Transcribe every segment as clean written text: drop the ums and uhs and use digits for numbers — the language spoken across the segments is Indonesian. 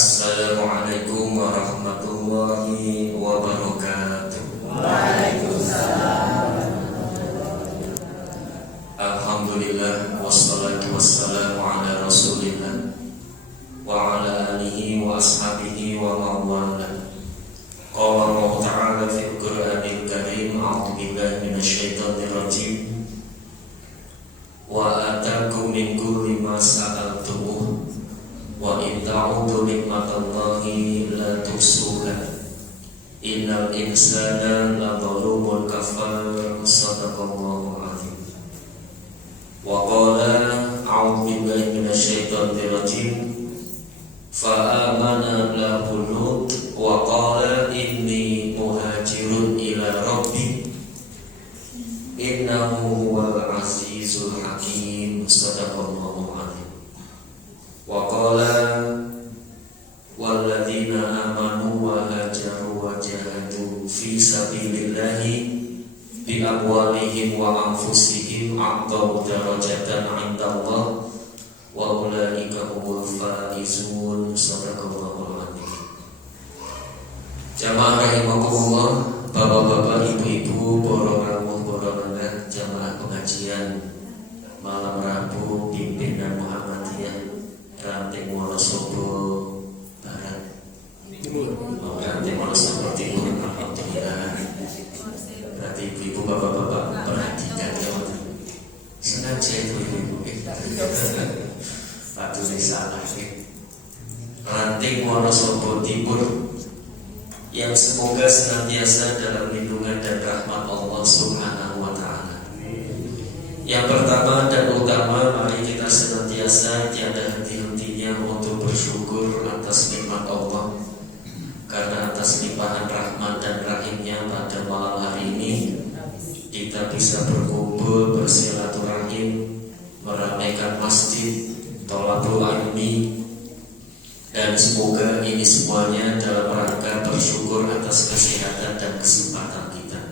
Assalamualaikum warahmatullahi wabarakatuh. Waalaikumsalam. Alhamdulillah wassalatu wassalamu ala Rasulillah wa ala alihi wa ashabihi wa mawala. Qala Allah Ta'ala fil Qur'anil Karim, a'udzu billahi minasyaitonir rajim. Wa atakum min kulli ma sa'altumuh wa in ta'udu nikmatallahi la tuhsuha innal insana la zalumun kafar. Shadaqallahu azim. Wa qala a'udzu billahi minasyaitonir rajim fa amana lahu Lut wa qala inni muhajirun ila rabbi innahu huwal azizul hakim. Shadaqallahu azim. Wa qala walladzina amanu wa hajaru wa jahadu fi sabilillahi bi amwalihim wa anfusihim a'dhamu darajatan 'indallah wa ulaika humul faizun. Shadaqallahu azim. Jamaah rahimakumullah, bapak-bapak, ibu-ibu, para rawuh, para manah, jamaah pengajian malam Rabu pimpinan Muhammadiyah Ranting Wonosobo Barat, Ranting Wonosobo Timur. Alhamdulillah. Berarti ibu-ibu, bapak-bapak perhatikan ya. Sengaja ibu-ibu. Pak tulis salah. Ranting Wonosobo Timur yang semoga senantiasa dalam lindungan dan rahmat Allah Subhanahu wa Ta'ala. Yang pertama dan utama, mari kita senantiasa tiada henti-hentinya untuk bersyukur atas nikmat Allah, karena atas limpahan rahmat dan rahimnya pada malam hari ini kita bisa berkumpul, bersilaturahim, meramaikan masjid, thalabul ilmi, dan semoga ini semuanya dalam rangka bersyukur atas kesehatan dan kesempatan kita.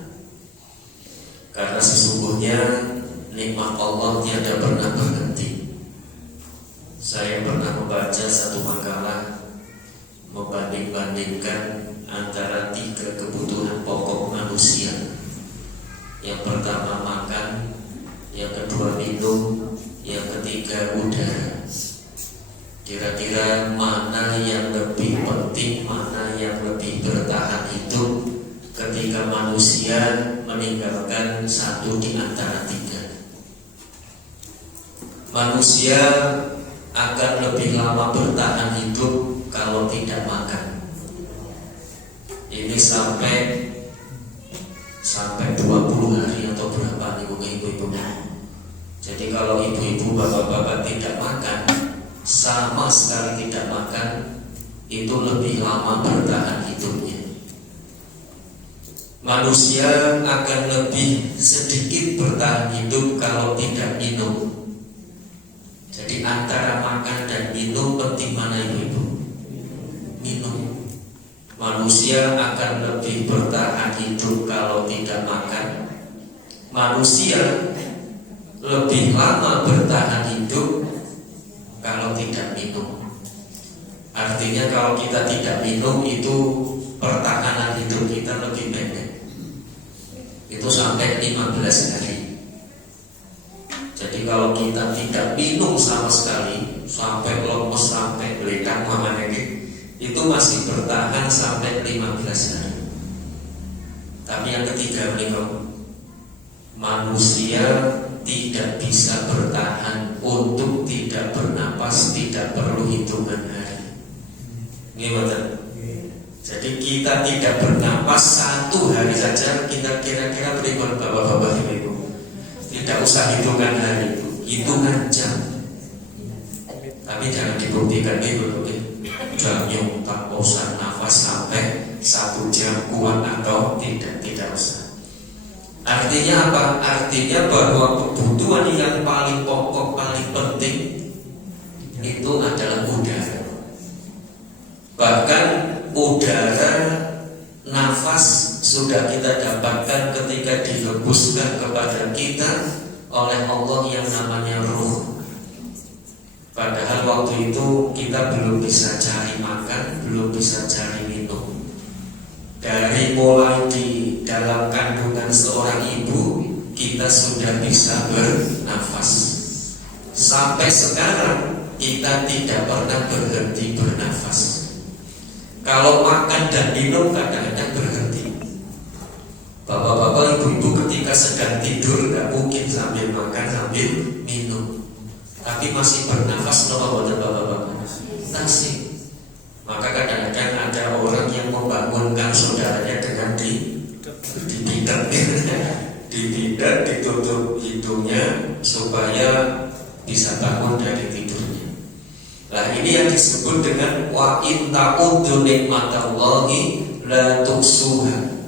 Karena sesungguhnya nikmat Allah tiada pernah berhenti. Saya pernah membaca satu makalah membanding-bandingkan antara 3 kebutuhan pokok manusia. Yang pertama makan, yang kedua minum, yang ketiga udara. Kira-kira mana yang lebih penting, mana yang lebih bertahan hidup ketika manusia meninggalkan satu di antara 3? Manusia akan lebih lama bertahan hidup kalau tidak makan. Ini sampai 20 hari atau berapa nih ibu-ibu. Jadi kalau ibu-ibu, bapak-bapak tidak makan, sama sekali tidak makan, itu lebih lama bertahan hidupnya. Manusia akan lebih sedikit bertahan hidup kalau tidak minum. Jadi antara makan dan minum, penting mana ibu-ibu? Minum. Manusia akan lebih bertahan hidup kalau tidak makan. Manusia lebih lama bertahan hidup kalau tidak minum. Artinya kalau kita tidak minum, itu pertahanan hidup kita lebih pendek. Itu sampai 15 hari. Jadi kalau kita tidak minum sama sekali, sampai lemes, sampai beledak itu masih bertahan sampai 15 hari. Tapi yang ketiga, manusia tidak bisa bertahan untuk tidak bernapas, tidak perlu hitungan hari. Gimana? Jadi kita tidak bernapas 1 hari saja, kita kira-kira berikan bapak-bapak ibu. Tidak usah hitungan hari, hitungan jam. Tapi jangan dibuktikan gitu, jamnya tak usah nafas sampai 1 jam kuat atau tidak usah. Artinya apa? Artinya bahwa kebutuhan yang paling pokok, paling penting itu adalah udara. Bahkan udara, nafas sudah kita dapatkan ketika dihembuskan kepada kita oleh Allah yang namanya ruh. Padahal waktu itu kita belum bisa cari makan, belum bisa cari minum. Dari mulai di dalam kandungan seorang ibu, kita sudah bisa bernafas. Sampai sekarang kita tidak pernah berhenti bernafas. Kalau makan dan minum kadang-kadang berhenti. Bapak-bapak, ibu-ibu ketika sedang tidur gak mungkin sambil makan sambil minum, tapi masih bernafas. Bapak-bapak masih. Maka kadang-kadang ada orang yang membangunkan saudaranya dengan dibidat, ditutup hidungnya supaya bisa bangun dari tidurnya. Nah, ini yang disebut dengan wa in ta'udzu nikmatallahi la tuhsuha.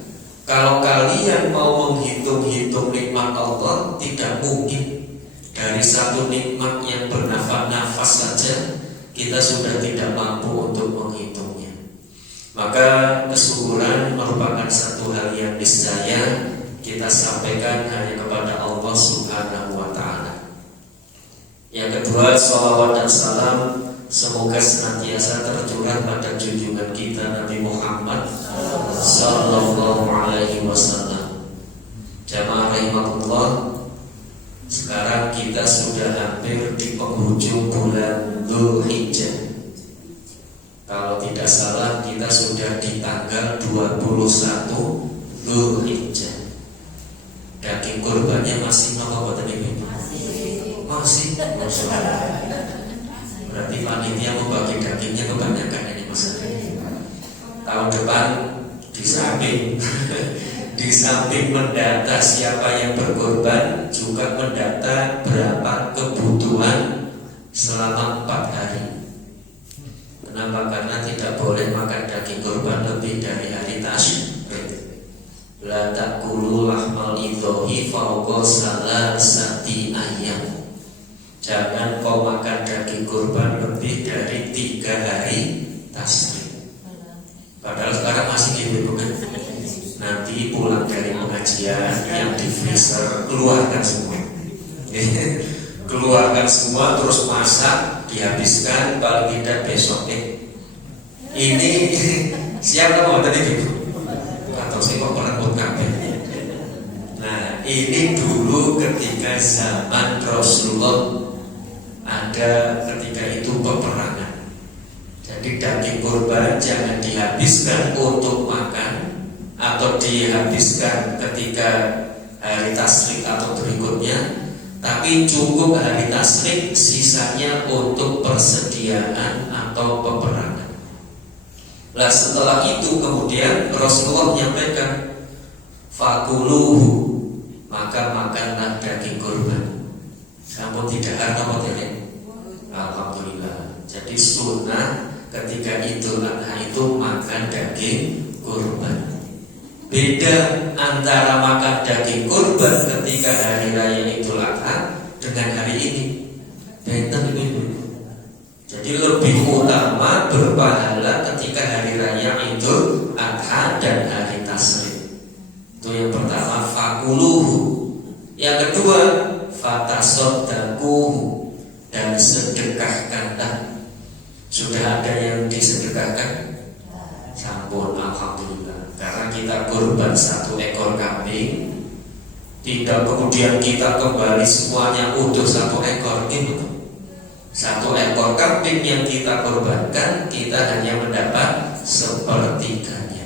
Kalau kalian mau menghitung-hitung nikmat Allah, tidak mungkin. Dari satu nikmat yang bernafas-nafas saja kita sudah tidak mampu untuk menghitungnya. Maka kesyukuran merupakan satu hal yang niscaya kita sampaikan hanya kepada Allah Subhanahu wa ta'ala. Yang kedua, sholawat dan salam semoga senantiasa tercurah pada junjungan kita Nabi Muhammad sallallahu alaihi wasallam. Jamaah rahimakumullah, sekarang kita sudah hampir di penghujung bulan Dzulhijjah. Kalau tidak salah kita sudah di tanggal 21 Dzulhijjah. Daging kurbannya masih apa tadi? Masih. Berarti panitia membagi dagingnya kebanyakan ini Mas. Tahun depan di samping mendata siapa yang berkorban, juga mendata berapa kebutuhan selama 4 hari. Kenapa? Karena tidak boleh makan daging kurban lebih dari hari tasyrik. La ta'kulu lahmal idhohi fawqa salasati ayyam. Jangan kau makan daging kurban lebih dari 3 hari tasyrik. Padahal sekarang masih gitu kan. Nanti pulang dari pengajian yang di freezer keluarkan semua. Keluarkan semua terus masak, dihabiskan paling tidak besok ini siap apa tadi gitu? Atau saya kok perebut kabeh. Nah, ini dulu ketika zaman Rasulullah ada ketika itu peperangan. Jadi daging kurban jangan dihabiskan untuk makan atau dihabiskan ketika hari tasyrik atau berikutnya, tapi cukup hari tasyrik, sisanya untuk persediaan atau peperangan. Nah, setelah itu kemudian Rasulullah menyampaikan fakuluhu, maka makanlah daging kurban. Namun tidak harta material. Alhamdulillah. Jadi sunnah ketika Idul Adha itu makan daging kurban. Beda antara makan daging kurban ketika hari raya Idul Adha dengan hari ini. Beda itu. Jadi lebih utama berpahala ketika hari raya Idul Adha dan hari tasyrik. Itu yang pertama, fakuluhu. Yang kedua, fatasaddaquhu, dan sedekahkanlah. Sudah ada yang disedekahkan? Sampun, alhamdulillah. Karena kita kurban 1 ekor kambing, tidak kemudian kita kembali semuanya utuh 1 ekor gitu. 1 ekor kambing yang kita korbankan, kita hanya mendapat 1/3-nya.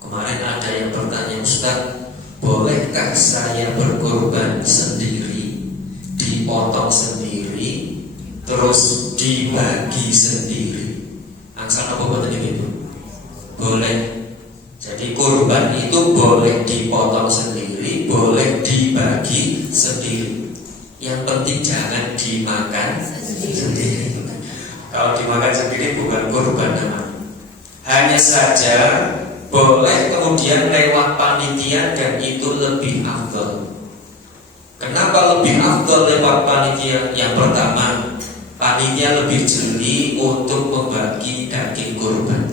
Kemarin ada yang bertanya, Ustaz, bolehkah saya berkorban sendiri, dipotong sendiri, terus dibagi sendiri? Angsal apa tadi itu? Boleh. Jadi kurban itu boleh dipotong sendiri, boleh dibagi sendiri. Yang penting jangan dimakan sendiri. Kalau dimakan sendiri bukan kurban namanya. Hanya saja boleh kemudian lewat panitia, dan itu lebih afdal. Kenapa lebih afdal lewat panitia? Yang pertama, panitia lebih jeli untuk membagi daging kurban.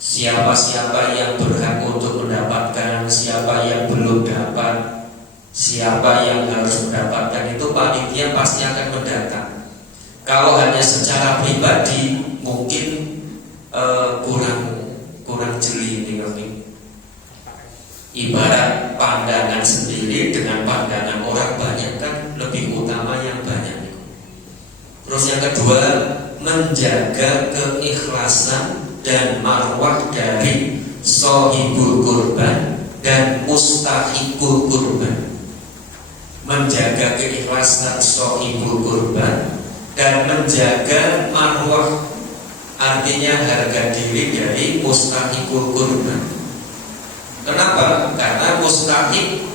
Siapa-siapa yang berhak untuk mendapatkan, siapa yang belum dapat, siapa yang harus mendapatkan, itu panitia pasti akan mendata. Kalau hanya secara pribadi mungkin kurang jeli ini. Ibarat pandangan sendiri dengan pandangan orang banyak kan lebih utama yang banyak. Terus yang kedua, menjaga keikhlasan dan marwah dari shahibul kurban dan mustahikul kurban. Menjaga keikhlasan shahibul kurban dan menjaga marwah, artinya harga diri dari mustahikul kurban. Kenapa? Karena mustahik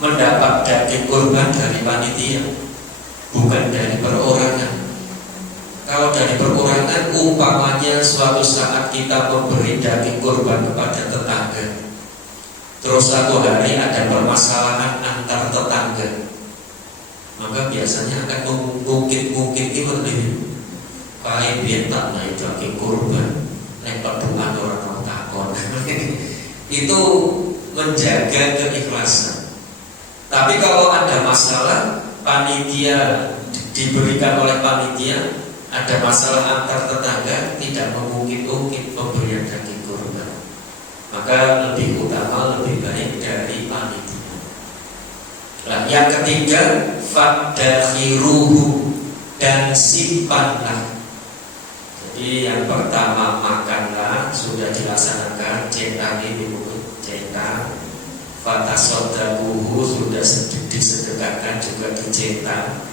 mendapat daging kurban dari panitia, bukan dari perorangan. Kalau dari perorangan, umpamanya suatu saat kita memberi daging kurban kepada tetangga, terus satu hari ada permasalahan antar tetangga, maka biasanya akan mungkin itu paling bientak naik daging kurban, naik pedoman orang takon. Itu menjaga keikhlasan. Tapi kalau ada masalah, panitia diberikan oleh panitia, ada masalah antar tetangga, tidak mengungkit-ungkit pemberian daging kurban, maka lebih utama, lebih baik dari panitia. Nah, yang ketiga, fadakhiruhu, dan simpanlah. Jadi yang pertama makanlah, sudah dilaksanakan, cetak ini cetak. Fatasodakuhu, sudah disedekahkan, juga dicetak.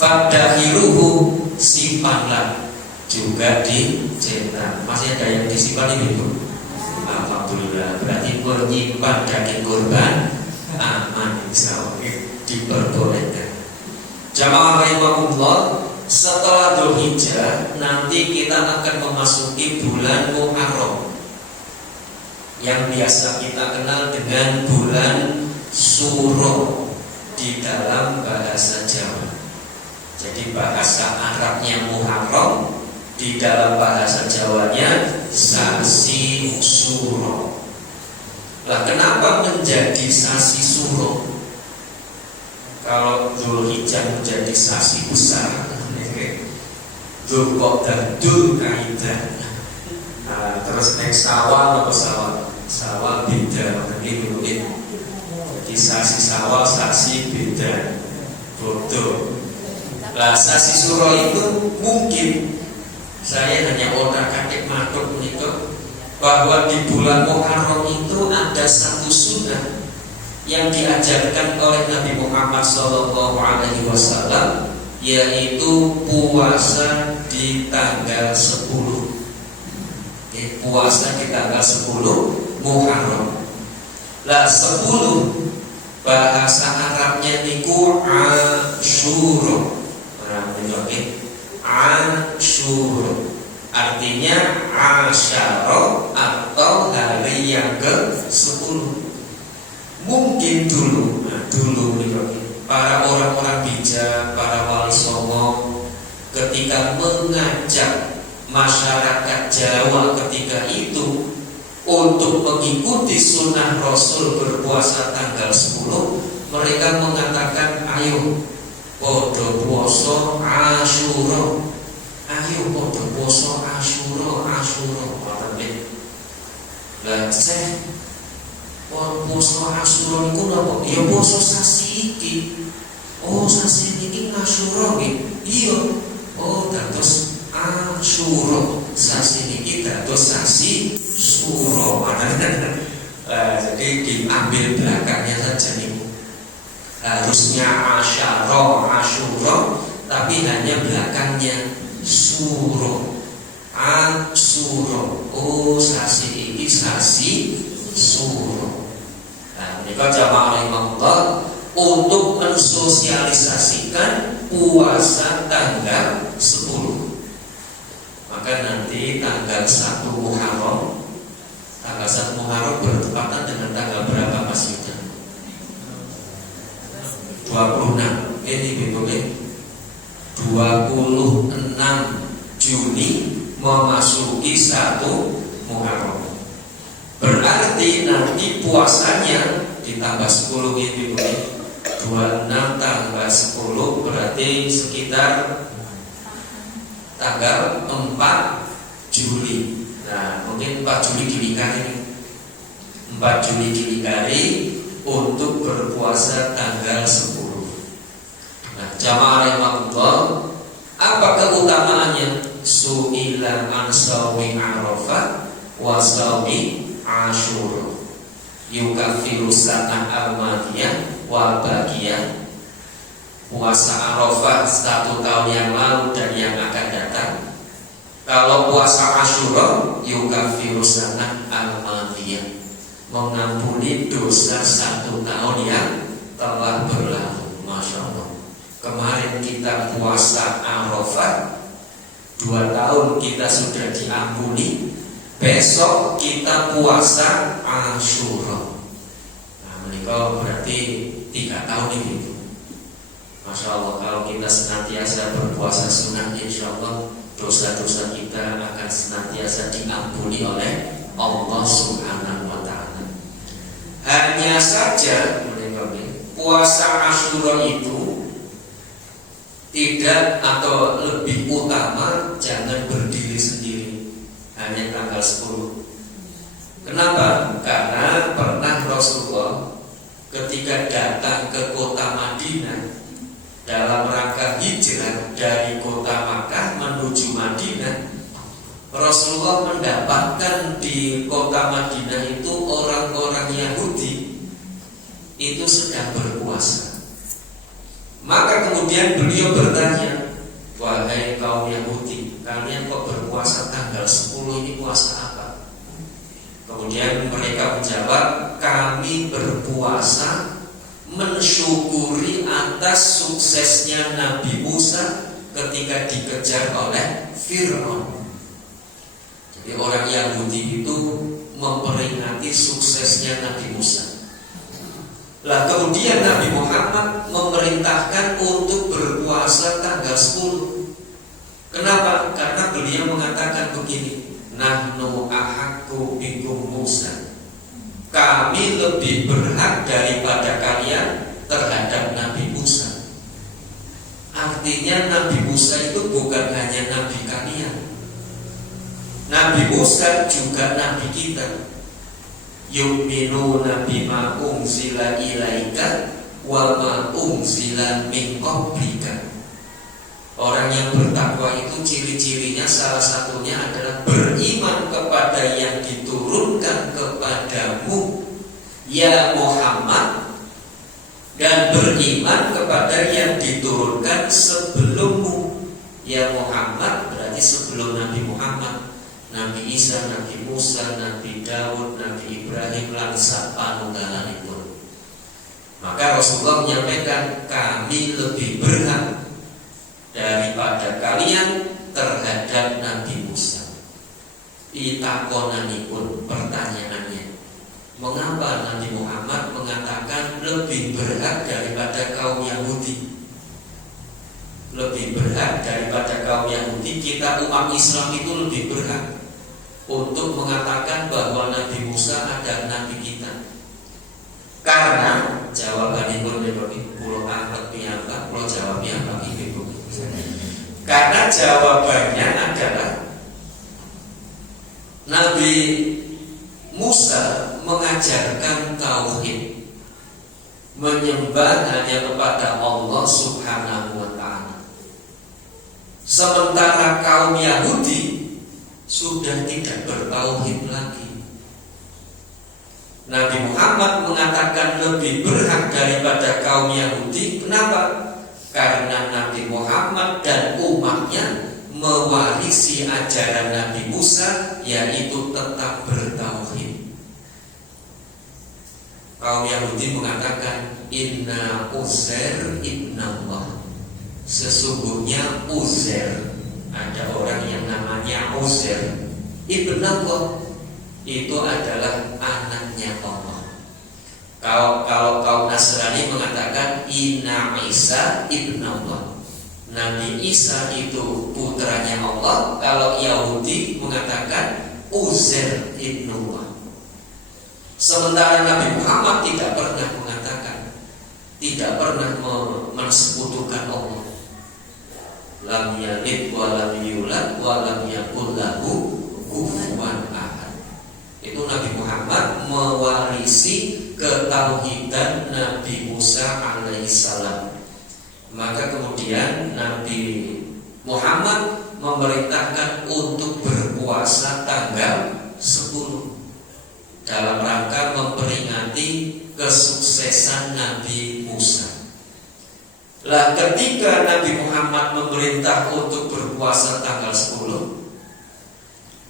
Fadakhiruhu, simpanlah, juga dicetak. Masih ada yang disimpan ini, Bu? Alhamdulillah. Berarti menyimpan daging kurban aman, insyaallah, diperbolehkan. Jamaah rahimakumullah, setelah Dzulhijjah nanti kita akan memasuki bulan Muharram, yang biasa kita kenal dengan bulan Suro di dalam bahasa Jawa. Jadi bahasa Arabnya Muharram, di dalam bahasa Jawanya Sasi Suro. Lah, kenapa menjadi Sasi Suro? Kalau Dzulhijjah menjadi sasi besar, Dzulqa'dah, Dzulqa'dah. Terus next Syawal atau Syawal beda, jadi sasi Syawal, sasi beda, bodoh. Lah, sasi Suro itu mungkin saya hanya otak-atik makhluk itu, bahwa di bulan Muharram itu ada satu sunnah yang diajarkan oleh Nabi Muhammad SAW, yaitu puasa di tanggal 10. Puasa di tanggal 10 Muharram. Lah, 10 bahasa Arabnya niku Asyura. Asyura artinya asyara atau hari yang ke-10. Mungkin dulu para orang-orang bijak, para wali songo, ketika mengajak masyarakat Jawa ketika itu untuk mengikuti sunnah Rasul berpuasa tanggal 10, mereka mengatakan, ayo podo puasa Asyura, ayo podo puasa Asyura. Lah, puasa Asyura niku napa? Ya puasa sasi iki. Oh, sasi iki Asyura nggih. Iya. Oh, dados Asyura. Sasi iki dados sasi Suro. Jadi diambil belakangnya saja nih. Harusnya Asyura, tapi hanya belakangnya Suro. Asyura. Oh, sasi iki sasi Suro. Nah, ini jamaah rahimahullah, untuk mensosialisasikan puasa tanggal 10. Maka nanti tanggal 1 Muharram, tanggal 1 Muharram bertepatan dengan tanggal berapa Mas Yuda? 26. Ini boleh 26 Juni memasuki 1 Muharram. Berarti nanti puasanya ditambah 10 ini 26 tambah 10 berarti sekitar tanggal 4 Juli. Nah, mungkin 4 Juli dilingkari, 4 Juli dilingkari untuk berpuasa tanggal 10. Nah, jamaah rahimahullah, apa keutamaannya? Su'ila an shaumi Arafah wa shaumi Asyura yukaffiru sanah al-madiyah wal baqiyah. Puasa Arafah 1 tahun yang lalu dan yang akan datang. Kalau puasa Asyura yukaffiru sanah al-madiyah, mengampuni dosa 1 tahun yang telah berlalu. Masya Allah. Kemarin kita puasa Arafah, 2 tahun kita sudah diampuni. Besok kita puasa Asyura. Nah, menikah berarti 3 tahun itu. Masya Allah, kalau kita senantiasa berpuasa sunnah, insya Allah dosa-dosa kita akan senantiasa diampuni oleh Allah Subhanahu wa Ta'ala. Hanya saja puasa Asyura itu tidak atau lebih utama jangan berdiri sendiri hanya tanggal 10. Kenapa? Karena pernah Rasulullah ketika datang ke kota Madinah dalam rangka hijrah dari kota Makkah menuju Madinah, Rasulullah mendapatkan di kota Madinah itu orang-orang Yahudi itu sedang berpuasa. Maka kemudian beliau bertanya, wahai kaum Yahudi, kalian kok berpuasa tanggal 10 ini, puasa apa? Kemudian mereka menjawab, kami berpuasa mensyukuri atas suksesnya Nabi Musa ketika dikejar oleh Fir'aun. Jadi orang Yahudi itu memperingati suksesnya Nabi Musa. Lah kemudian Nabi Muhammad memerintahkan untuk berpuasa tanggal 10. Kenapa? Karena beliau mengatakan begini, nahnu ahaqqu bikum Musa, kami lebih berhak daripada kalian terhadap Nabi Musa. Artinya Nabi Musa itu bukan hanya Nabi kalian, Nabi Musa juga Nabi kita. Yu'minuna bima unzila ilaika wa ma unzila min qablika. Orang yang bertakwa itu ciri-cirinya salah satunya adalah beriman kepada yang diturunkan kepadamu ya Muhammad, dan beriman kepada yang diturunkan sebelummu ya Muhammad. Berarti sebelum Nabi Muhammad, Nabi Isa, Nabi Musa, Nabi Daud, Nabi Ibrahim, langsa panunggalanipun. Maka Rasulullah menyampaikan, kami lebih berhak daripada kalian terhadap Nabi Musa. Itakonanipun, pertanyaannya, mengapa Nabi Muhammad mengatakan lebih berhak daripada kaum Yahudi? Lebih berhak daripada kaum Yahudi. Kita umat Islam itu lebih berhak untuk mengatakan bahwa Nabi Musa adalah Nabi kita. Karena jawabannya pulau angkat piyambak, pulau jawab piyambak ibu. Karena jawabannya adalah Nabi Musa mengajarkan tauhid, menyembah hanya kepada Allah Subhanahu wa Ta'ala. Sementara kaum Yahudi sudah tidak bertauhid lagi. Nabi Muhammad mengatakan lebih berhak daripada kaum Yahudi. Kenapa? Karena Nabi Muhammad dan umatnya mewarisi ajaran Nabi Musa, yaitu tetap bertauhid. Kaum Yahudi mengatakan inna Uzair ibnallah, sesungguhnya Uzair, ada orang yang namanya Uzair ibnallah, itu adalah anaknya Allah. Kalau kaum Nasrani mengatakan inna Isa ibnallah, Nabi Isa itu putranya Allah. Kalau Yahudi mengatakan Uzair ibnullah. Sementara Nabi Muhammad tidak pernah mengatakan, tidak pernah mensekutukan Allah. Lam yalid wa lam yulad wa lam yakul lahu kufuwan ahad. Itu Nabi Muhammad mewarisi ketauhidan Nabi Musa alaihissalam. Maka kemudian Nabi Muhammad memerintahkan untuk berpuasa tanggal 10 dalam rangka memperingati kesuksesan Nabi Musa. Lah ketika Nabi Muhammad memerintah untuk berpuasa tanggal 10,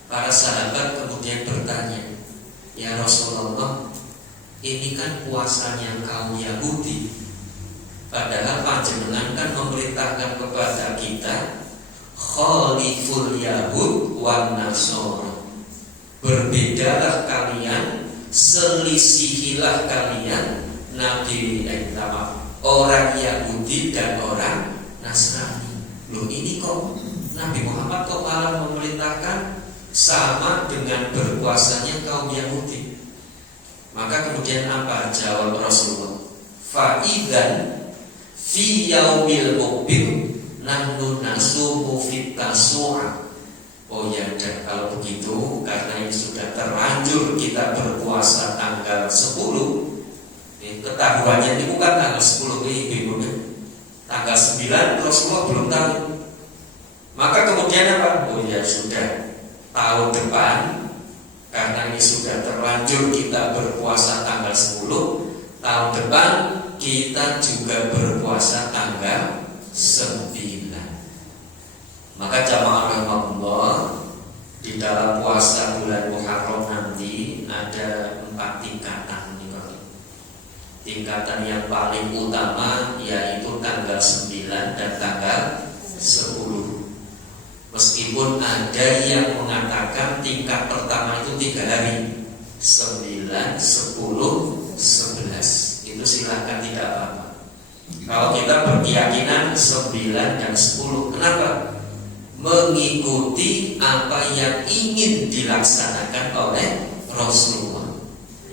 para sahabat kemudian bertanya, "Ya Rasulullah, ini kan puasanya kaum Yahudi. Padahal panjenengan kan memerintahkan kepada kita khaliful Yahud wan Nasara. Berbedalah kalian, selisihilah kalian orang Yahudi dan orang Nasrani. Loh ini kok Nabi Muhammad kok malah memerintahkan sama dengan berpuasanya kaum Yahudi?" Maka kemudian apa jawab Rasulullah? Fa'idan fi yaumil muqbil nahnu nasumu fit tasu'a. Oh ya, dan kalau begitu karena ini sudah terlanjur kita berpuasa tanggal 10. Ketahuannya ini bukan tanggal 10 ibu-ibu. Tanggal 9 Rasulullah belum tahu. Maka kemudian apa? Oh ya sudah, tahun depan karena ini sudah terlanjur kita berpuasa tanggal 10, tahun depan kita juga berpuasa tanggal 9. Maka jamaah rahmatullah, di dalam puasa bulan Muharram nanti ada 4 tingkatan. Tingkatan yang paling utama yaitu tanggal 9 dan tanggal 10. Meskipun ada yang mengatakan tingkat pertama itu 3 hari, 9, 10, 11. Itu silahkan, tidak apa-apa. Kalau kita berkeyakinan 9 dan 10, kenapa? Mengikuti apa yang ingin dilaksanakan oleh Rasulullah,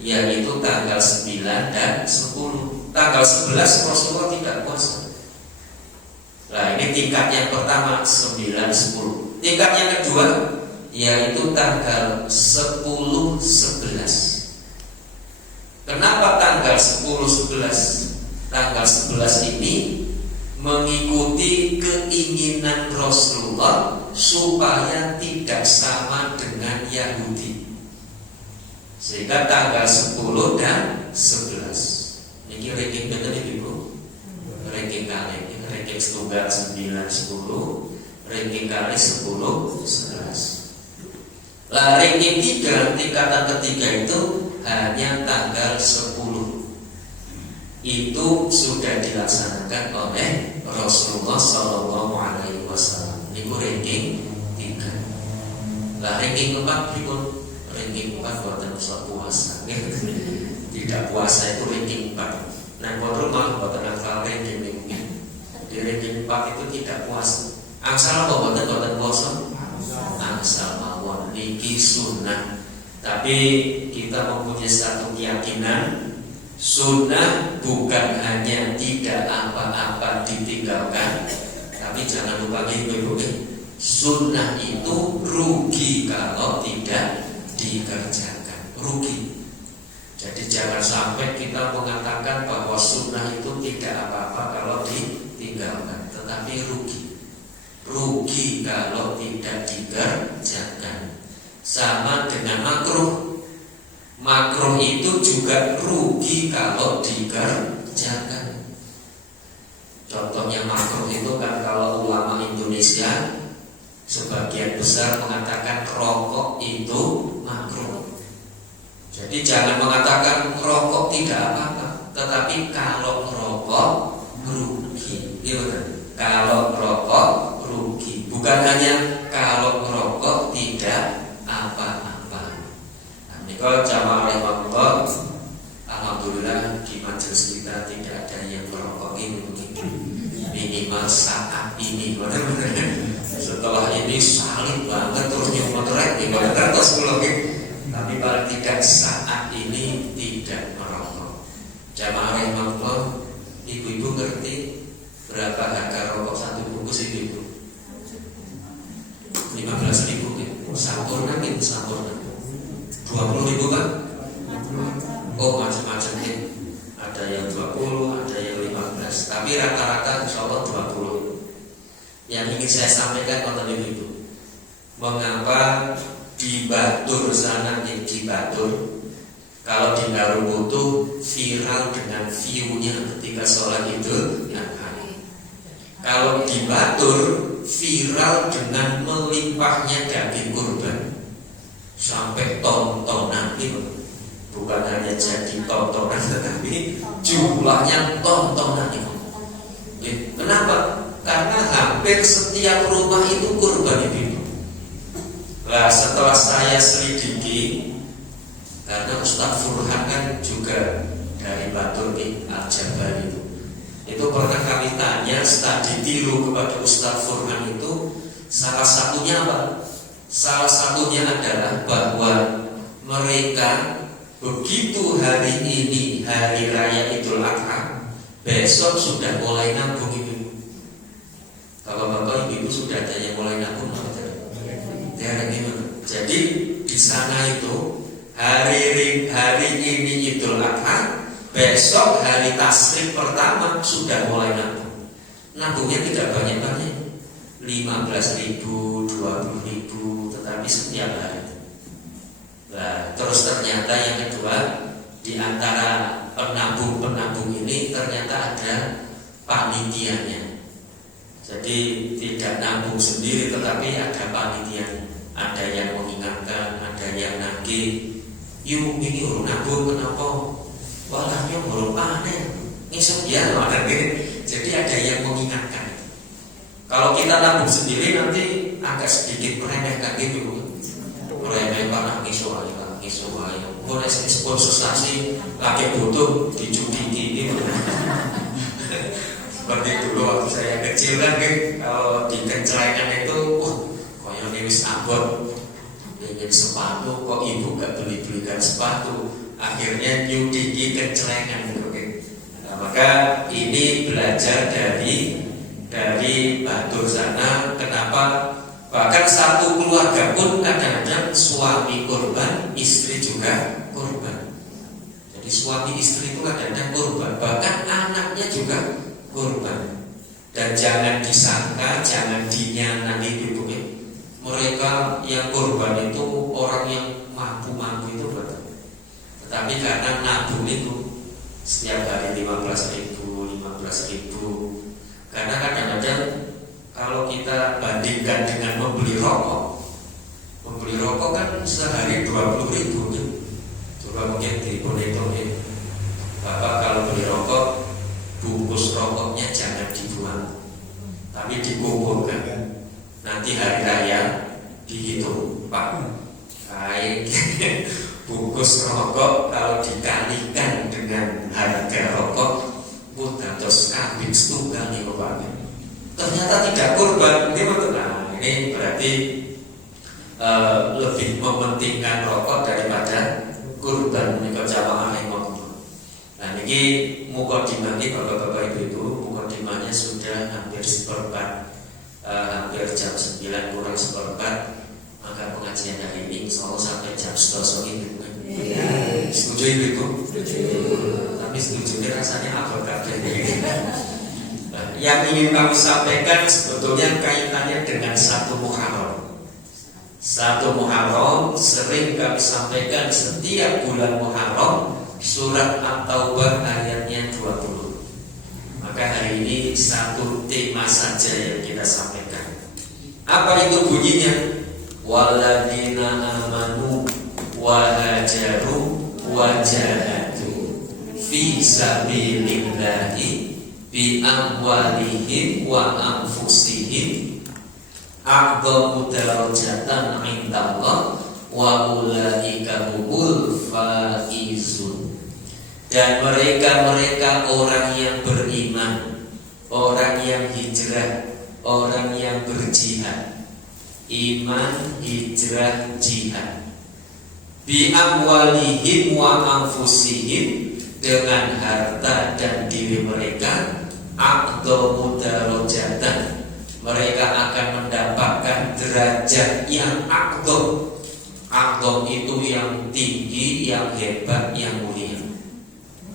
yaitu tanggal 9 dan 10. Tanggal 11 Rasulullah tidak puasa. Nah ini tingkat yang pertama 9, 10. Tingkat yang kedua yaitu tanggal 10, 11. Kenapa tanggal 10, 11? Tanggal 11 ini mengikuti keinginan Rasulullah supaya tidak sama dengan Yahudi. Sehingga tanggal 10 dan 11. Ini ranking betul Ibu. Ranking kali ini ranking setunggal 9, 10. Ranking kali 10, 11. Lah ranking 3, tingkatan ketiga itu hanya tanggal 10. Itu sudah dilaksanakan oleh Rasulullah Sallallahu Alaihi Wasallam. Ini ranking 3. Lah ranking 4 berikut. Ranking 4 buatan usah puasa. Tidak puasa itu ranking 4. Nah buat rumah buatan angsal ranking. Di ranking 4 itu tidak puasa. Angsal apa buatan puasa? Angsal mawon niki sunnah. Tapi kita mempunyai satu keyakinan, sunnah bukan hanya tidak apa-apa ditinggalkan, tapi jangan lupa ibu-ibu, sunnah itu rugi kalau tidak dikerjakan, rugi. Jadi jangan sampai kita mengatakan bahwa sunnah itu tidak apa-apa kalau ditinggalkan, tetapi rugi kalau tidak dikerjakan. Sama dengan makruh. Makruh itu juga rugi kalau dikerjakan. Contohnya makruh itu kan kalau ulama Indonesia sebagian besar mengatakan rokok itu makruh. Jadi jangan mengatakan rokok tidak apa-apa, tetapi kalau rokok rugi. Gitu. Kalau rokok rugi, bukan hanya kalau rokok tidak apa-apa. Nah, ini kalau jamaah rahmatullah, alhamdulillah di majelis kita tidak ada yang merokok ini minimal saat ini. Setelah ini salib banget terus nyumetrek di terus tapi paling tidak saat ini tidak merokok. Jamaah rahmatullah, ibu-ibu ngerti berapa harga rokok satu bungkus ibu? 15 rata-rata insya Allah 20. Yang ingin saya sampaikan kepada ibu, mengapa di Batur sana, di Batur, kalau di Darubutu viral dengan view-nya ketika sholat itu ya kan. Kalau di Batur viral dengan melimpahnya daging kurban sampai tontonan itu. Bukan hanya jadi tontonan, tetapi jumlahnya tontonan itu. Kenapa? Karena hampir setiap rumah itu kurban itu. Nah, setelah saya selidiki, karena Ustaz Furhan kan juga dari Batur Al-Jabar itu pernah kami tanya, setelah ditiru kepada Ustaz Furhan itu, salah satunya apa? Salah satunya adalah bahwa mereka begitu hari ini hari raya Idul Adha, besok sudah mulai nabung ibu. Kalau bapak ibu sudah ada yang mulai nabung apa? Ya, gimana? Jadi di sana itu hari ini Idul Adha, besok hari tasrik pertama sudah mulai nabung. Nabungnya tidak banyak-banyak, 15.000, 20.000, tetapi setiap hari. Nah, terus ternyata yang kedua, di antara penabung ini ternyata ada panitianya. Jadi tidak nabung sendiri, tetapi ada panitianya. Ada yang mengingatkan, ada yang nagih. Yuk ini urung nabung kenapa? Walahnya urung panen. Ngisep ya, ada gitu. Jadi ada yang mengingatkan. Kalau kita nabung sendiri nanti agak sedikit meremehkan gitu. Meremeh panah ngisep aja. Boleh sponsorasi lagi butuh dicudiki ini. Seperti dulu waktu saya kecil kan, kalau di kencelekan itu, koyo wis abot, ingin sepatu, kok ibu gak belikan sepatu, akhirnya nyudiki kencelekan gitu. Nah, maka ini belajar dari Batur sana. Kenapa? Bahkan satu keluarga pun kadang-kadang suami korban, istri juga korban. Jadi suami istri itu kadang-kadang korban, bahkan anaknya juga korban. Dan jangan disangka, jangan dinyanani ibu. Mereka yang korban itu orang yang mampu itu betul. Tetapi karena nabung itu setiap hari 15.000. Karena kadang-kadang kalau kita bandingkan dengan membeli rokok kan sehari 20.000. Coba mungkin dihitung ya. Bapak kalau beli rokok, bungkus rokoknya jangan dibuang, tapi dikumpulkan. Nanti hari raya dihitung, Pak. Baik, bungkus rokok kalau dikalikan dengan harga rokok, bukan terus kambing setunggal nih Bapak. Ternyata tidak kurban, ini betul. Nah, ini berarti lebih mementingkan rokok daripada kurban menikah jamaah imam. Nah, ini mukadimah ini bapak-bapak ibu, mukadimahnya sudah hampir seperempat, hampir jam 9 kurang seperempat. Maka pengajian hari ini insya Allah sampai jam 11 ini. Setuju ibu? Setuju. Tapi setujunya rasanya apa katanya? Yang ingin kami sampaikan sebetulnya kaitannya dengan 1 Muharram. 1 Muharram sering kami sampaikan setiap bulan Muharram, surat At-Taubah ayatnya 20. Maka hari ini satu tema saja yang kita sampaikan. Apa itu bunyinya? Walladzina amanu wa hajaru wa jahadu fi sabilillahi bi amwalihim wa anfusihim a'dhamu darajatan 'indallah wa ulaika humul faizun. Dan mereka orang yang beriman, orang yang hijrah, orang yang berjihad, iman, hijrah, jihad, bi amwalihim wa anfusihim, dengan harta dan diri mereka, a'dhamu darajatan, mereka akan mendapatkan derajat yang a'dham. A'dham itu yang tinggi, yang hebat, yang mulia.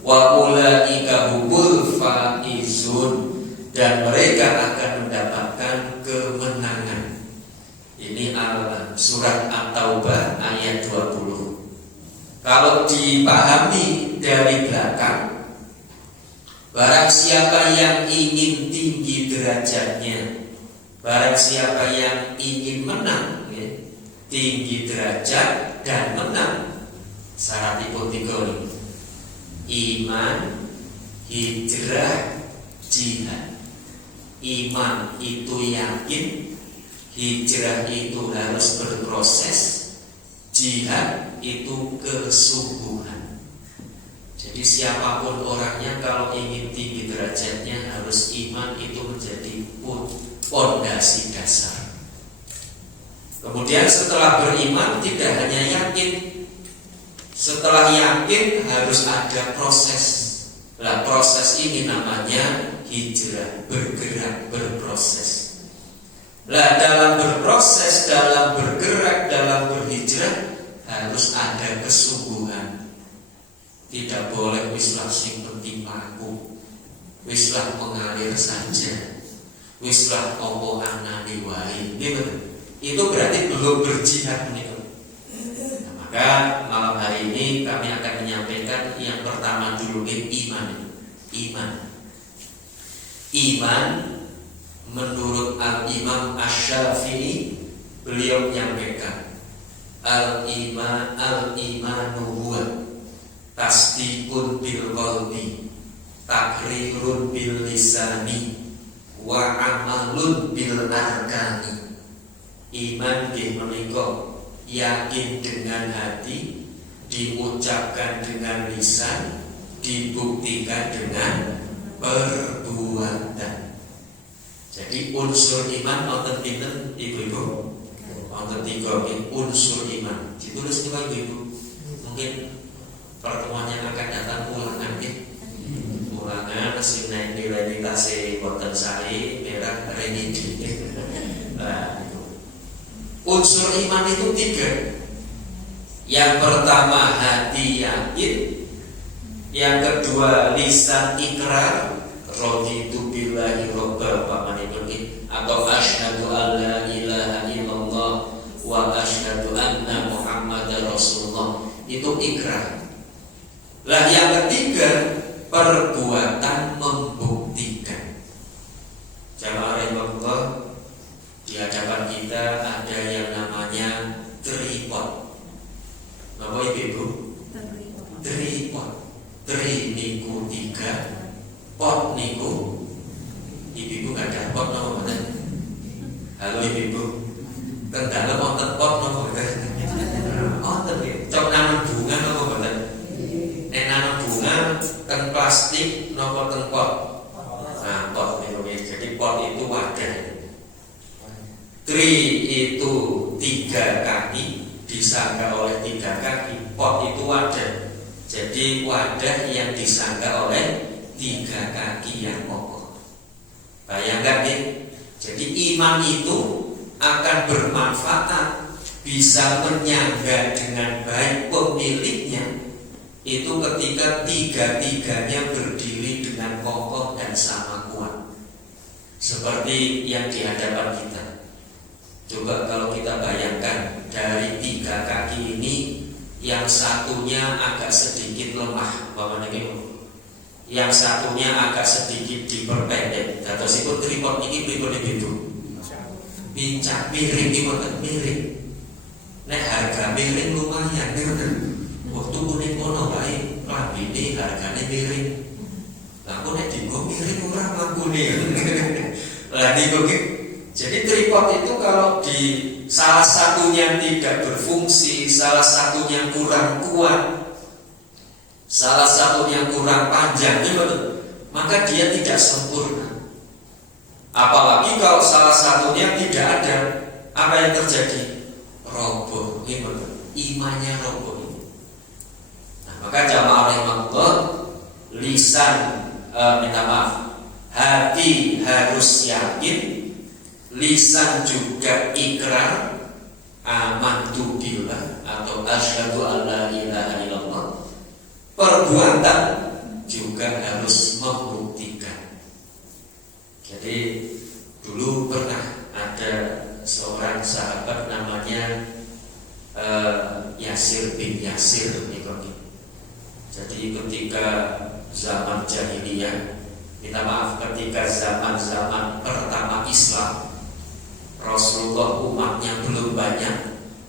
Wa ulaika humul faizun, dan mereka akan mendapatkan kemenangan. Ini surat At-Taubah ayat 20. Kalau dipahami dari belakang, barang siapa yang ingin tinggi derajatnya, barang siapa yang ingin menang, ya, tinggi derajat dan menang, syaratipun 3: iman, hijrah, jihad. Iman itu yakin, hijrah itu harus berproses, jihad itu kesungguhan. Jadi siapapun orangnya kalau ingin tinggi derajatnya harus iman itu menjadi pondasi dasar. Kemudian setelah beriman tidak hanya yakin, setelah yakin harus ada proses. Nah, proses ini namanya hijrah, bergerak, berproses. Nah, dalam berproses, dalam bergerak, dalam berhijrah harus ada kesungguhan. Tidak boleh wislah sing penting aku, wislah mengalir saja, wislah opo anane wae. Itu berarti belum berjihad nih. Nah, maka malam hari ini kami akan menyampaikan yang pertama dulu, iman. Iman menurut Al-Imam Asy-Syafi'i, beliau menyampaikan al-imanu huwa tasdiqun bil qalbi, takrirun bil lisani, wa amalun bil arkani. Iman nggih menika yakin dengan hati, diucapkan dengan lisan, dibuktikan dengan perbuatan. Jadi unsur iman wonten pinten ibu-ibu? Wonten 3 unsur iman. Ditulis niku ibu-ibu. Mungkin pertemuan yang akan datang ulangan nggih. Ulangan sing nek nilai tasih boten sae merah renidi. Nah, unsur iman itu 3. Yang pertama hati yakin, yang kedua lisan ikrar, raditu billahi robba, pamanipun atau asyhadu alla ilaha illallah wa asyhadu anna muhammadar rasulullah, itu ikrar. Lah yang ketiga perbuatan membuktikan. Jamaah rahimahullah, di hadapan kita ada yang namanya tripod. Bapak Ibu, tripod. Tri niku 3, pot niku ibu gak ada pot nopo boten. Halo ibu, teng dalem wonten pot nopo boten? Wonten nggih. Cok nanam bunga nopo boten? Nek nanam bunga teng plastik nopo teng pot? Nah, pot niku. Jadi pot itu wadah. Tri itu 3 kaki, disangga oleh 3 kaki. Pot itu wadah. Jadi wadah yang disangga oleh 3 kaki yang kokoh. Bayangkan nih. Jadi iman itu akan bermanfaat, bisa menyangga dengan baik pemiliknya itu ketika 3-tiganya berdiri dengan kokoh dan sama kuat. Seperti yang di hadapan kita. Coba kalau kita bayangkan dari 3 kaki ini, yang satunya agak sedikit lemah, yang satunya agak sedikit diperpendek. Datosipun tripod ini pripun itu? Pincak miring iki boten miring. Nek harga miring lumayan ngoten. Waktu kuning kono wae lambene hargane miring. Lah kok nek dienggo miring ora mangkune. Lah niku. Jadi tripod itu kalau di salah satunya tidak berfungsi, salah satunya kurang kuat, salah satunya kurang panjang, maka dia tidak sempurna. Apalagi kalau salah satunya tidak ada, apa yang terjadi? Roboh, imannya roboh. Nah, maka jamaah rahimahullah, lisan minta maaf, hati harus yakin, lisan juga ikrar, amantu billah atau asyhadu alla ilaha illallah. Perbuatan juga harus membuktikan. Jadi dulu pernah ada seorang sahabat namanya Yasir bin Yasir. Jadi ketika zaman jahiliyah, minta maaf, ketika zaman-zaman pertama Islam, Rasulullah umatnya belum banyak,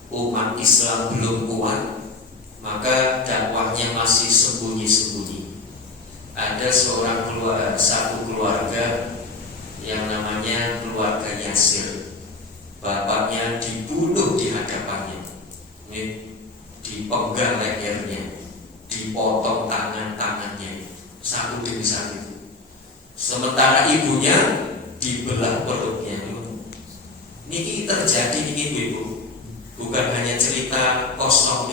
umat Islam belum kuat, maka dakwahnya masih sembunyi-sembunyi. Ada satu keluarga yang namanya keluarga Yasir. Bapaknya dibunuh di hadapannya, dipenggal lehernya, dipotong tangan-tangannya satu demi satu. Sementara ibunya dibelah perutnya. Ini terjadi ini ibu, bukan hanya cerita kosong.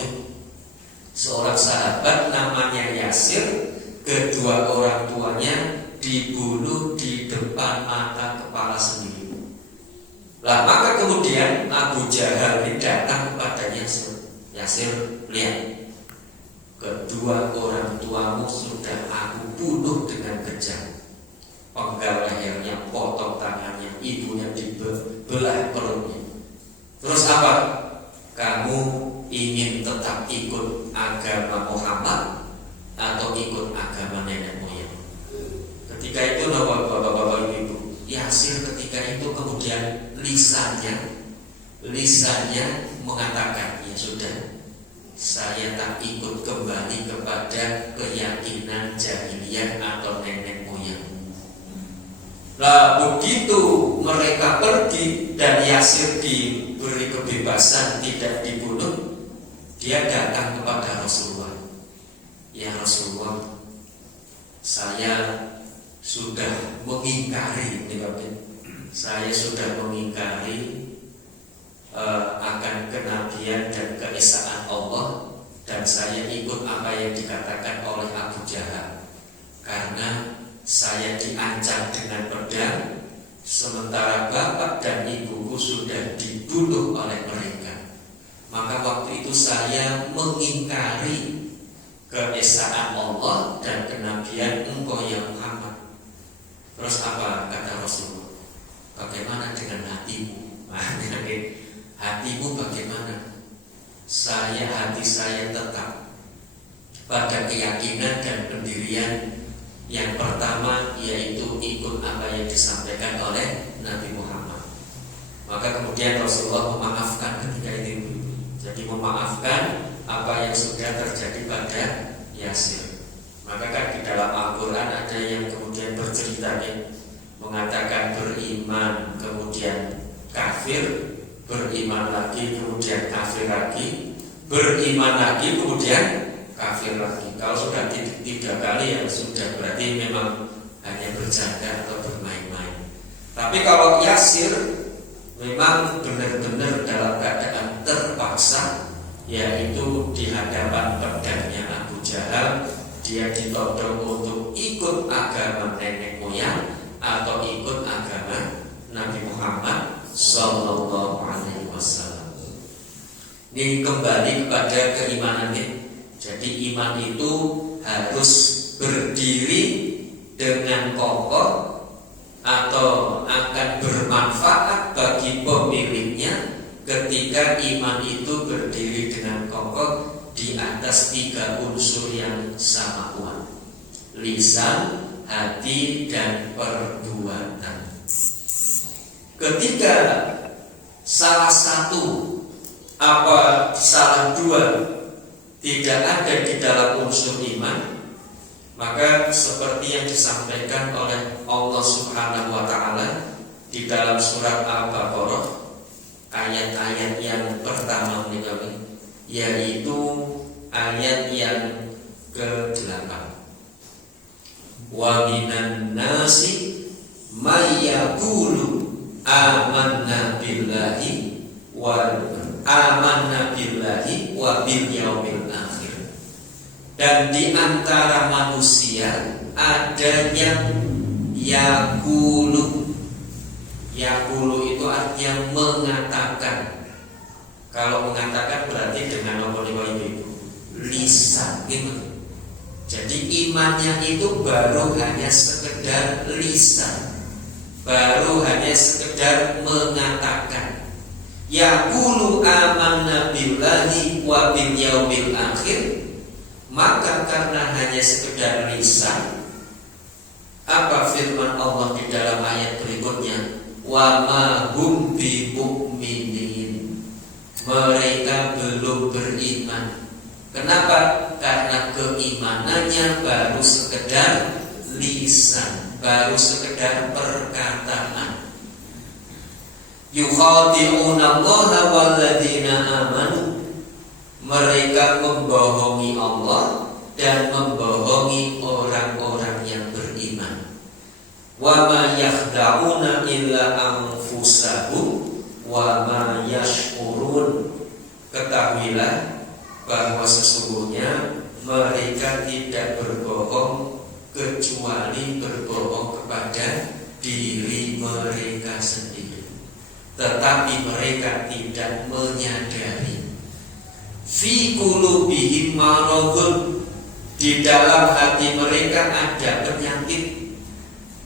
Seorang sahabat namanya Yasir, kedua orang tuanya dibunuh di depan mata kepala sendiri. Lah maka kemudian Abu Jahal datang kepada Yasir. Yasir, lihat, kedua orang tuamu sudah aku bunuh dengan kejam. Penggal lehernya, potong tangannya, ibunya dibelah perutnya. Terus apa? Kamu ingin tetap ikut agama Muhammad atau ikut agama nenek moyang? Ketika itu bapak-bapak ibu, Yasir ketika itu kemudian lisannya mengatakan, ya sudah, saya tak ikut kembali kepada keyakinan jahiliyah atau nenek moyang. Lah begitu mereka pergi dan Yasir diberi kebebasan, tidak dibunuh, dia datang kepada Rasulullah. Ya Rasulullah, saya sudah mengingkari, saya sudah mengingkari akan kenabian dan keesaan Allah, dan saya ikut apa yang dikatakan oleh Abu Jahal, karena saya diancam dengan pedang, sementara bapak dan ibuku sudah dibunuh oleh mereka. Maka waktu itu saya mengingkari keesaan Allah dan kenabian engkau ya Muhammad. Terus apa kata Rasulullah? Bagaimana dengan hatimu? Hatimu bagaimana? Hati saya tetap pada keyakinan dan pendirian yang pertama, yaitu ikut apa yang disampaikan oleh Nabi Muhammad. Maka kemudian Rasulullah memaafkan ketika itu. Jadi memaafkan apa yang sudah terjadi pada Yasir. Maka kan di dalam Al-Quran ada yang kemudian bercerita, mengatakan beriman kemudian kafir, beriman lagi kemudian kafir lagi, beriman lagi kemudian kafir lagi. Kalau sudah 3 kali ya sudah, berarti memang hanya bercanda atau bermain-main. Tapi kalau Yasir memang benar-benar dalam keadaan terpaksa, yaitu di hadapan pedangnya Abu Jahal, dia ditodong untuk ikut agama nenek moyang atau ikut agama Nabi Muhammad Sallallahu Alaihi Wasallam. Ini kembali kepada keimanannya. Jadi iman itu harus berdiri dengan kokoh atau akan bermanfaat bagi pemiliknya ketika iman itu berdiri dengan kokoh di atas 3 unsur yang sama kuat: lisan, hati, dan perbuatan. Ketika salah satu salah 2 tidak ada di dalam unsur iman, maka seperti yang disampaikan oleh Allah Subhanahu wa Ta'ala di dalam surat Al-Baqarah ayat-ayat yang pertama ini, yaitu ayat yang ke-8. Wa minan nasi may yaqulu amanna billahi wa bil yaumil akhir. Dan di antara manusia ada yang yaqulu. Yaqulu itu artinya mengatakan. Kalau mengatakan berarti dengan apa ibu? Lisan gitu. Jadi imannya itu baru hanya sekedar lisan. baru hanya sekedar mengatakan yaqulu amanna billahi wa bil yaumil akhir, maka karena hanya sekedar lisan, apa firman Allah di dalam ayat berikutnya, wa ma hum bi mu'minin, mereka belum beriman. Kenapa? Karena keimanannya baru sekedar lisan, baru sekedar perkataan. Yukhadi'una Allaha walladzina amanu, mereka membohongi Allah dan membohongi orang-orang yang beriman. Wa ma yakhda'una illa anfusahum wa ma yash'urun. Ketahuilah bahwa sesungguhnya mereka tidak berbohong kecuali berbohong kepada diri mereka sendiri, tetapi mereka tidak menyadari. Fi qulubihim maradun, di dalam hati mereka ada penyakit.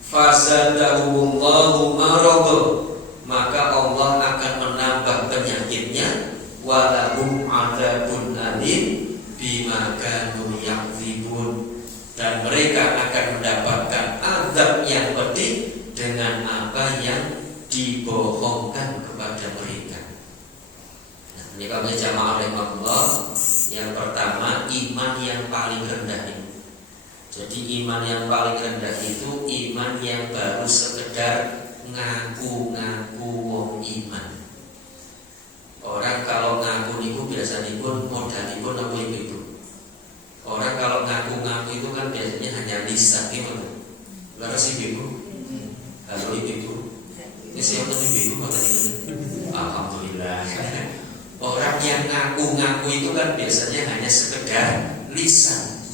Fazadahumullahu maradun, maka Allah akan menambah penyakitnya. Walahum adzabun alim bima kanu yakdzibun, dan mereka akan mendapatkan azab yang pedih dengan apa yang dibohongkan kepada mereka. Nah, ini kalau jamaah rahimahullah, yang pertama iman yang paling rendah ini. Jadi iman yang paling rendah itu iman yang baru sekedar ngaku-ngaku wong iman. Orang kalau ngaku niku biasanya pun modalipun apa itu. Orang kalau ngaku-ngaku itu kan biasanya hanya lisan gitu. Lalu si ibu, halo ibu, ini siapa nih ibu kata ini? Alhamdulillah. Orang yang ngaku-ngaku itu kan biasanya hanya sekedar lisan.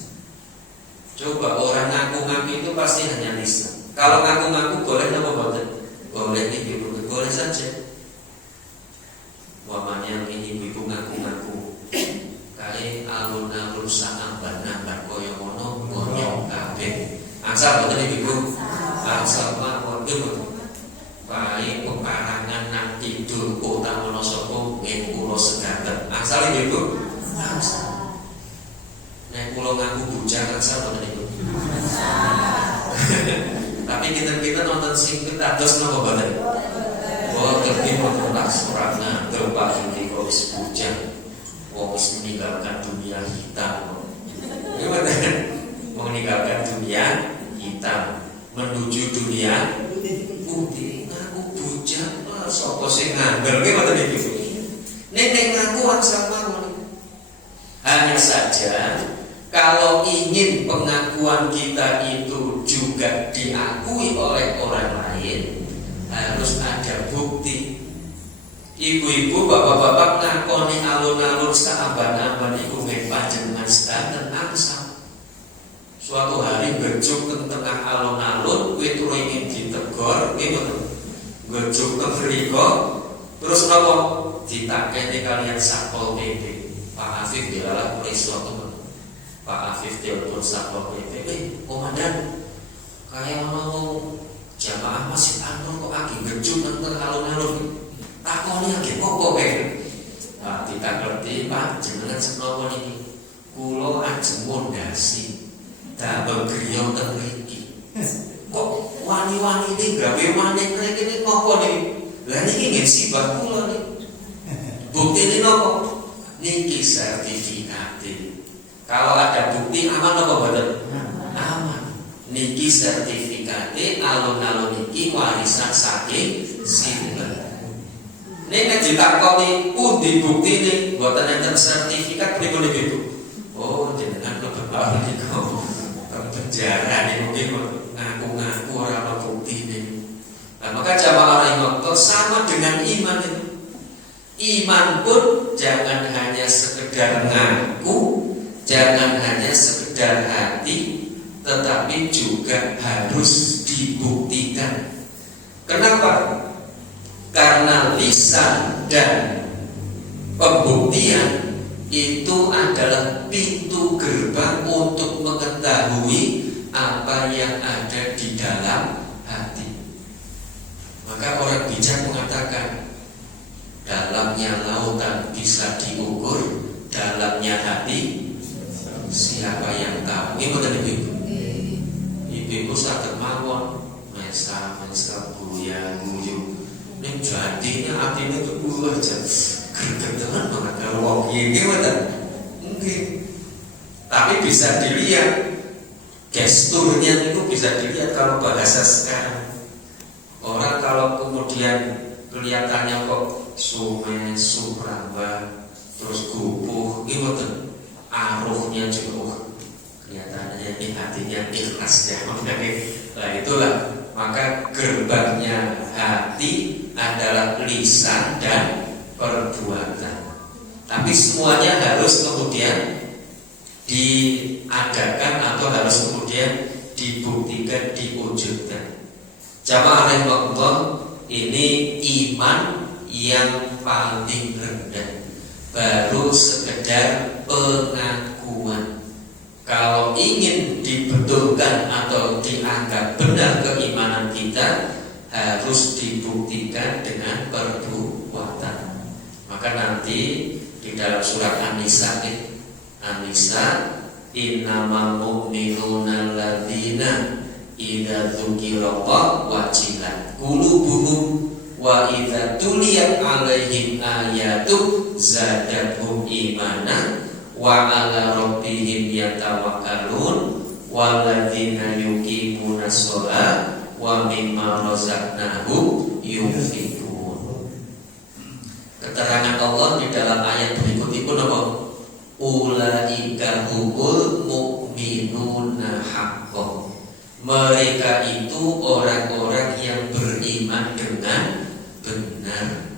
Coba orang ngaku-ngaku itu pasti hanya lisan. Kalau ngaku-ngaku boleh apa boleh? Boleh nih ibu, boleh saja. Wamanya ini ibu ngaku-ngaku kae alun-alun saamban-amban koyo ngono ngonyong kabeh. Asal boten ibu. Asal mawon ibu. Bae pekarangan nang kidul kota Wonosobo nggih kula sedaten. Asal ibu. Asal. Nek kula ngaku bujang asal boten ibu. Tapi kita nonton sing pitados napa boten? Wong iki menaras ora ngandel Pak iki kok wis bujang. Wong wis meninggalkan dunia hitam. Gimana? Meninggalkan dunia hitam menuju dunia putih. Ngaku bujang, sapa sing ngandel ki mboten iki. Nek ngaku asal mawon. Hanya saja kalau ingin pengakuan kita itu juga diakui oleh orang lain, harus ada bukti. Ibu-ibu, bapak-bapak ngakoni alun-alun saamban-amban iku nggih panjenengan sedanten angsal. Suatu hari bejuk teng tengah alun-alun, kuwi turu ingin ditegor, nggih mboten. Bejuk teng mriko, terus napa? Ditakeni kalian Satpol PP. Pak Afif dilalah peristiwa temen. Pak Afif telepon Satpol PP, komandan, kaya mau jamaah masih anu kok lagi gejung nang alun-alun. Takoni lagi opo kae? Pak tidak ngerti Pak, jenengan senapa niki? Kula ajeng mondasi damel griya teng mriki. Kok wani-wani iki gawe maneh kene ngopo niki? Lah niki nggih sibah kula niki. Buktine napa? Niki sertifikat. Kalau ada bukti aman apa mboten? Aman. Niki sertifikate alun-alun iki warisan saking sinten. Nek ditakoni pundi buktine mboten enten sertifikat pripun niku? Oh, jenengan kebetulan niku penjara niku ngaku-ngaku ora ana buktine. Nah, maka jamaah rahimahullah sama dengan iman itu. Iman pun jangan hanya sekedar ngaku, jangan hanya sekedar hati, tetapi juga harus dibuktikan. Kenapa? Karena lisan dan pembuktian itu adalah pintu gerbang untuk mengetahui apa yang ada di dalam hati. Maka orang bijak mengatakan, dalamnya lautan bisa diukur, dalamnya hati siapa yang tahu. Ini betul ibu. Ibu sakit mawon, mesa buya guyu. Ini jadinya hatinya itu aja gergetan banget kalau wong ini betul. Mungkin, tapi bisa dilihat gesturnya itu bisa dilihat kalau bahasa sekarang. Orang kalau kemudian kelihatannya kok sume, suraba, terus gupuh, gitu, aruhnya juga kelihatannya ini hatinya ikhlas ya. Nah itulah, maka gerbangnya hati adalah lisan dan perbuatan. Tapi semuanya harus kemudian diadakan atau harus kemudian dibuktikan, diwujudkan. Jamaah rahimahullah, ini iman yang paling rendah, baru sekedar pengakuan. Kalau ingin dibetulkan atau dianggap benar keimanan kita, harus dibuktikan dengan perbuatan. Maka nanti di dalam surat An-Nisa, innamal mu'minuna alladzina idza dzukirallahu wajilat qulubuhum wa idza tuliyat 'alaihim ayatu zadatuhum imana wa 'ala rabbihim yatawakkalun walladzina yuqimuna shalah wa mimma razaqnahum yunfiqun. Keterangan Allah di dalam ayat berikut itu apa? Ulaika humul mu'minuna haqqan. Mereka itu orang-orang yang beriman dengan benar.